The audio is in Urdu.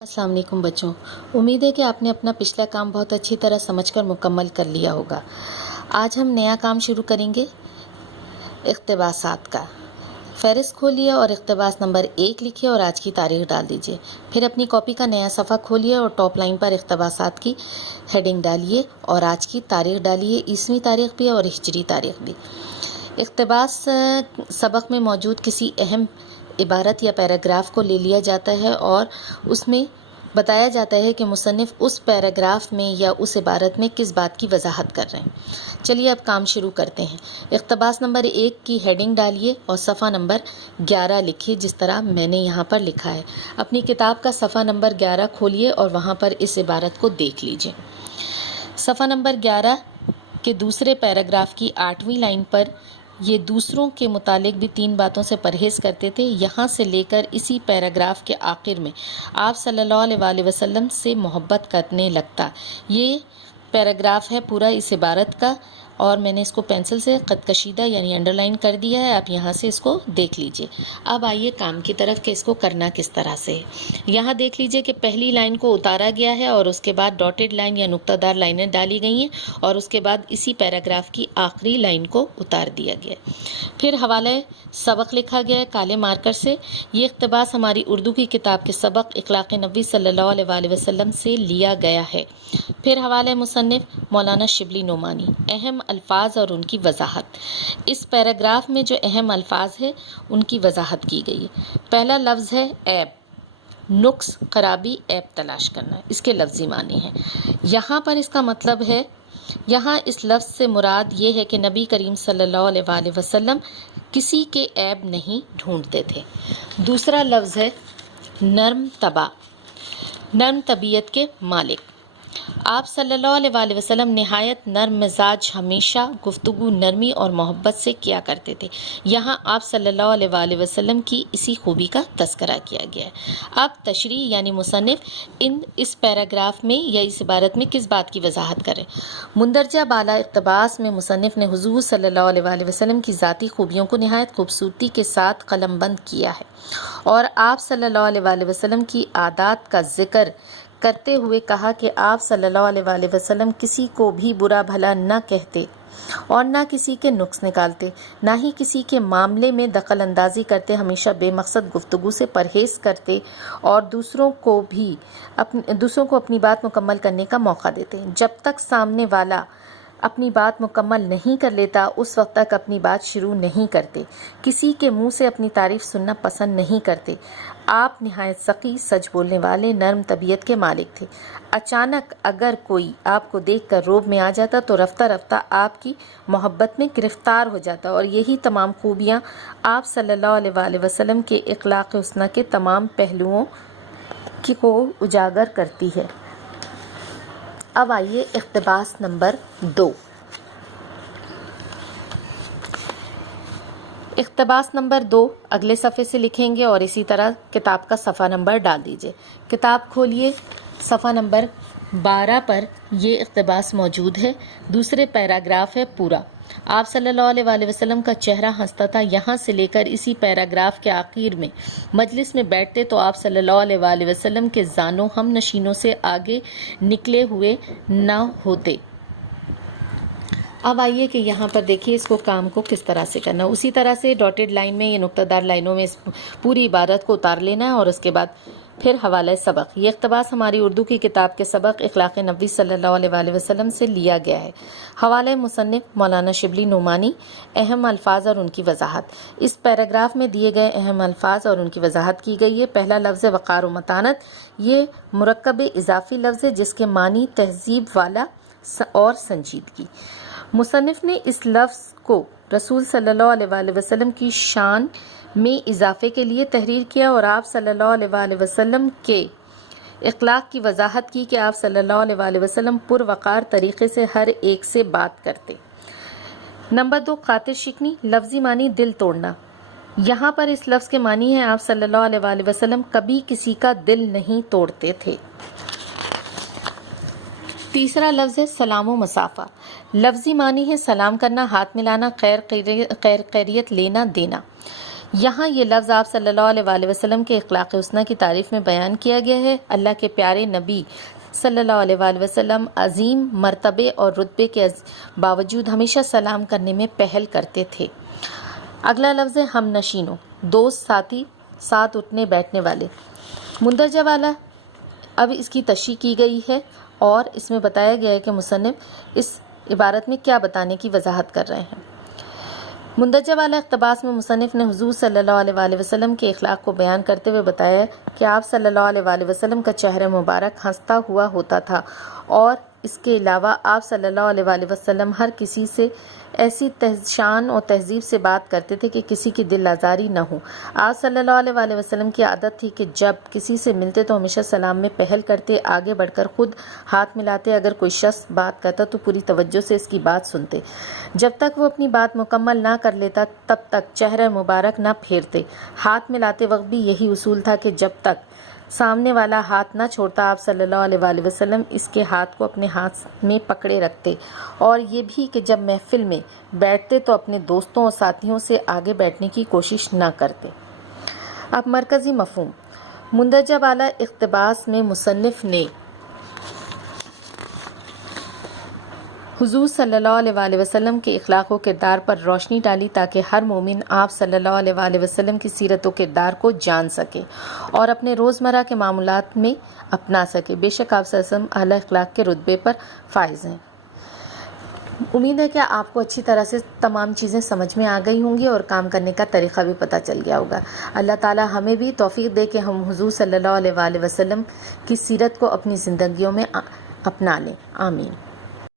السلام علیکم بچوں، امید ہے کہ آپ نے اپنا پچھلا کام بہت اچھی طرح سمجھ کر مکمل کر لیا ہوگا۔ آج ہم نیا کام شروع کریں گے اقتباسات کا۔ فہرست کھولیے اور اقتباس نمبر 1 لکھیے اور آج کی تاریخ ڈال دیجیے۔ پھر اپنی کاپی کا نیا صفحہ کھولیے اور ٹاپ لائن پر اقتباسات کی ہیڈنگ ڈالیے اور آج کی تاریخ ڈالیے، عیسوی تاریخ بھی اور ہجری تاریخ بھی۔ اقتباس سبق میں موجود کسی اہم عبارت یا پیراگراف کو لے لیا جاتا ہے اور اس میں بتایا جاتا ہے کہ مصنف اس پیراگراف میں یا اس عبارت میں کس بات کی وضاحت کر رہے ہیں۔ چلیے اب کام شروع کرتے ہیں۔ اقتباس نمبر 1 کی ہیڈنگ ڈالیے اور صفحہ نمبر 11 لکھیے جس طرح میں نے یہاں پر لکھا ہے۔ اپنی کتاب کا صفحہ نمبر 11 کھولیے اور وہاں پر اس عبارت کو دیکھ لیجیے۔ صفحہ نمبر 11 کے دوسرے پیراگراف کی 8ویں لائن پر یہ دوسروں کے متعلق بھی 3 باتوں سے پرہیز کرتے تھے، یہاں سے لے کر اسی پیراگراف کے آخر میں آپ صلی اللہ علیہ وآلہ وسلم سے محبت کرنے لگتا۔ یہ پیراگراف ہے پورا اس عبارت کا اور میں نے اس کو پینسل سے خط کشیدہ یعنی انڈر لائن کر دیا ہے۔ آپ یہاں سے اس کو دیکھ لیجئے۔ اب آئیے کام کی طرف کہ اس کو کرنا کس طرح سے ہے۔ یہاں دیکھ لیجئے کہ پہلی لائن کو اتارا گیا ہے اور اس کے بعد ڈاٹڈ لائن یا نقطہ دار لائنیں ڈالی گئی ہیں اور اس کے بعد اسی پیراگراف کی آخری لائن کو اتار دیا گیا ہے۔ پھر حوالہ سبق لکھا گیا ہے کالے مارکر سے۔ یہ اقتباس ہماری اردو کی کتاب کے سبق اخلاق نبی صلی اللہ علیہ وآلہ وسلم سے لیا گیا ہے۔ پھر حوالہ مصنف مولانا شبلی نعمانی۔ اہم الفاظ اور ان کی وضاحت۔ اس پیراگراف میں جو اہم الفاظ ہیں ان کی وضاحت کی گئی ہے۔ پہلا لفظ ہے عیب، نقص، خرابی، عیب تلاش کرنا، اس کے لفظی معنی ہیں۔ یہاں پر اس کا مطلب ہے، یہاں اس لفظ سے مراد یہ ہے کہ نبی کریم صلی اللہ علیہ وآلہ وسلم کسی کے عیب نہیں ڈھونڈتے تھے۔ دوسرا لفظ ہے نرم طبع، نرم طبیعت کے مالک۔ آپ صلی اللہ علیہ وآلہ وسلم نہایت نرم مزاج، ہمیشہ گفتگو نرمی اور محبت سے کیا کرتے تھے۔ یہاں آپ صلی اللہ علیہ وآلہ وسلم کی اسی خوبی کا تذکرہ کیا گیا ہے۔ اب تشریح یعنی مصنف اس پیراگراف میں یا اس عبارت میں کس بات کی وضاحت کرے۔ مندرجہ بالا اقتباس میں مصنف نے حضور صلی اللہ علیہ وآلہ وسلم کی ذاتی خوبیوں کو نہایت خوبصورتی کے ساتھ قلم بند کیا ہے اور آپ صلی اللہ علیہ وآلہ وسلم کی عادات کا ذکر کرتے ہوئے کہا کہ آپ صلی اللہ علیہ وآلہ وسلم کسی کو بھی برا بھلا نہ کہتے اور نہ کسی کے نقص نکالتے، نہ ہی کسی کے معاملے میں دخل اندازی کرتے، ہمیشہ بے مقصد گفتگو سے پرہیز کرتے اور دوسروں کو اپنی بات مکمل کرنے کا موقع دیتے۔ جب تک سامنے والا اپنی بات مکمل نہیں کر لیتا اس وقت تک اپنی بات شروع نہیں کرتے، کسی کے منہ سے اپنی تعریف سننا پسند نہیں کرتے۔ آپ نہایت سخی، سچ بولنے والے، نرم طبیعت کے مالک تھے۔ اچانک اگر کوئی آپ کو دیکھ کر روب میں آ جاتا تو رفتہ رفتہ آپ کی محبت میں گرفتار ہو جاتا، اور یہی تمام خوبیاں آپ صلی اللہ علیہ وآلہ وسلم کے اخلاق حسنہ کے تمام پہلوؤں کو اجاگر کرتی ہے۔ اب آئیے اقتباس نمبر 2۔ اقتباس نمبر 2 اگلے صفحے سے لکھیں گے اور اسی طرح کتاب کا صفحہ نمبر ڈال دیجئے۔ کتاب کھولیے، صفحہ نمبر 12 پر یہ اقتباس موجود ہے۔ دوسرے پیراگراف ہے پورا۔ آپ صلی اللہ علیہ وآلہ وسلم کا چہرہ ہنستا تھا، یہاں سے لے کر اسی پیراگراف کے آخر میں مجلس میں بیٹھتے تو آپ صلی اللہ علیہ وآلہ وسلم کے زانوں ہم نشینوں سے آگے نکلے ہوئے نہ ہوتے۔ اب آئیے کہ یہاں پر دیکھیے اس کو کام کو کس طرح سے کرنا۔ اسی طرح سے ڈاٹڈ لائن میں یا نقطہ دار لائنوں میں اس پوری عبارت کو اتار لینا ہے اور اس کے بعد پھر حوالہ سبق۔ یہ اقتباس ہماری اردو کی کتاب کے سبق اخلاق نبی صلی اللہ علیہ وآلہ وسلم سے لیا گیا ہے۔ حوالہ مصنف مولانا شبلی نعمانی۔ اہم الفاظ اور ان کی وضاحت۔ اس پیراگراف میں دیے گئے اہم الفاظ اور ان کی وضاحت کی گئی ہے۔ پہلا لفظ ہے وقار و متانت۔ یہ مرکب اضافی لفظ ہے جس کے معنی تہذیب والا اور سنجیدگی۔ مصنف نے اس لفظ کو رسول صلی اللہ علیہ وآلہ وسلم کی شان میں اضافے کے لیے تحریر کیا اور آپ صلی اللہ علیہ وآلہ وسلم کے اخلاق کی وضاحت کی کہ آپ صلی اللہ علیہ وآلہ وسلم پروقار طریقے سے ہر ایک سے بات کرتے۔ نمبر 2 خاطر شکنی، لفظی معنی دل توڑنا۔ یہاں پر اس لفظ کے معنی ہے آپ صلی اللہ علیہ وآلہ وسلم کبھی کسی کا دل نہیں توڑتے تھے۔ تیسرا لفظ ہے سلام و مصافحہ۔ لفظی معنی ہے سلام کرنا، ہاتھ ملانا، خیر خیریت لینا دینا۔ یہاں یہ لفظ آپ صلی اللہ علیہ وآلہ وسلم کے اخلاق حسنہ کی تعریف میں بیان کیا گیا ہے۔ اللہ کے پیارے نبی صلی اللہ علیہ وآلہ وسلم عظیم مرتبے اور رتبے کے باوجود ہمیشہ سلام کرنے میں پہل کرتے تھے۔ اگلا لفظ ہے ہم نشینوں، دوست، ساتھی، ساتھ اٹھنے بیٹھنے والے۔ مندرجہ والا اب اس کی تشریح کی گئی ہے اور اس میں بتایا گیا ہے کہ مصنف اس عبارت میں کیا بتانے کی وضاحت کر رہے ہیں۔ مندرجہ والا اقتباس میں مصنف نے حضور صلی اللہ علیہ وآلہ وسلم کے اخلاق کو بیان کرتے ہوئے بتایا کہ آپ صلی اللہ علیہ وآلہ وسلم کا چہرہ مبارک ہنستا ہوا ہوتا تھا، اور اس کے علاوہ آپ صلی اللہ علیہ وآلہ وسلم ہر کسی سے ایسی شان اور تہذیب سے بات کرتے تھے کہ کسی کی دل آزاری نہ ہو۔ آپ صلی اللہ علیہ وآلہ وسلم کی عادت تھی کہ جب کسی سے ملتے تو ہمیشہ سلام میں پہل کرتے، آگے بڑھ کر خود ہاتھ ملاتے، اگر کوئی شخص بات کرتا تو پوری توجہ سے اس کی بات سنتے، جب تک وہ اپنی بات مکمل نہ کر لیتا تب تک چہرہ مبارک نہ پھیرتے۔ ہاتھ ملاتے وقت بھی یہی اصول تھا کہ جب تک سامنے والا ہاتھ نہ چھوڑتا آپ صلی اللہ علیہ وآلہ وسلم اس کے ہاتھ کو اپنے ہاتھ میں پکڑے رکھتے، اور یہ بھی کہ جب محفل میں بیٹھتے تو اپنے دوستوں اور ساتھیوں سے آگے بیٹھنے کی کوشش نہ کرتے۔ اب مرکزی مفہوم۔ مندرجہ والا اقتباس میں مصنف نے حضور صلی اللہ علیہ وآلہ وسلم کے اخلاق و کردار پر روشنی ڈالی تاکہ ہر مومن آپ صلی اللہ علیہ وآلہ وسلم کی سیرت و کردار کو جان سکے اور اپنے روزمرہ کے معاملات میں اپنا سکے۔ بے شک آپ صلی اللہ علیہ وسلم اعلیٰ اخلاق کے رتبے پر فائز ہیں۔ امید ہے کہ آپ کو اچھی طرح سے تمام چیزیں سمجھ میں آ گئی ہوں گی اور کام کرنے کا طریقہ بھی پتہ چل گیا ہوگا۔ اللہ تعالی ہمیں بھی توفیق دے کہ ہم حضور صلی اللہ علیہ وآلہ وسلم کی سیرت کو اپنی زندگیوں میں اپنا لیں۔ آمین۔